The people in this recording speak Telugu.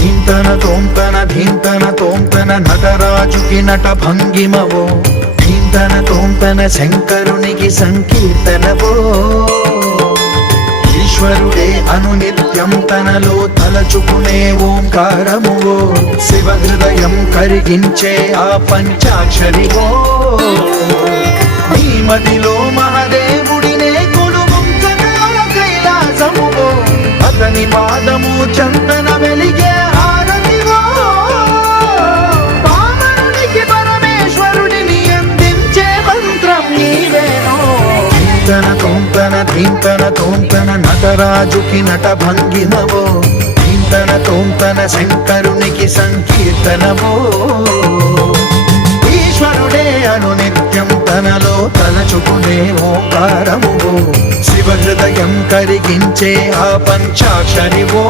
ధీంతన తోంతన ధీంతన తోంతన నటరాజుకి నట భంగిమవో, ధీంతన తోంతన శంకరునికి సంకీర్తనవో. ఈశ్వరుడే అనునిత్యం తనలో తలచుకునే ఓంకారమువో, శివ హృదయం కరిగించే ఆ పంచాక్షరివో. నీ మదిలో మహాదేవుడినే కొలువుంచగా కైలాసమువో, అతని పాదము చందన వెలిగే హారతివో. పామరునికి పరమేశ్వరుడిని అందించే మంత్రం నీవేనో. ధీంతన తోంతన ధీంతన తోంతన నటరాజుకి నట భంగిమవో, ధీంతన తోంతన శంకరునికి సంకీర్తనవో. ఈశ్వరుడే అనునిత్యం తనలో తలచుకునే ఓంకారమువో, శివ హృదయం కరిగించే ఆ పంచాక్షరివో.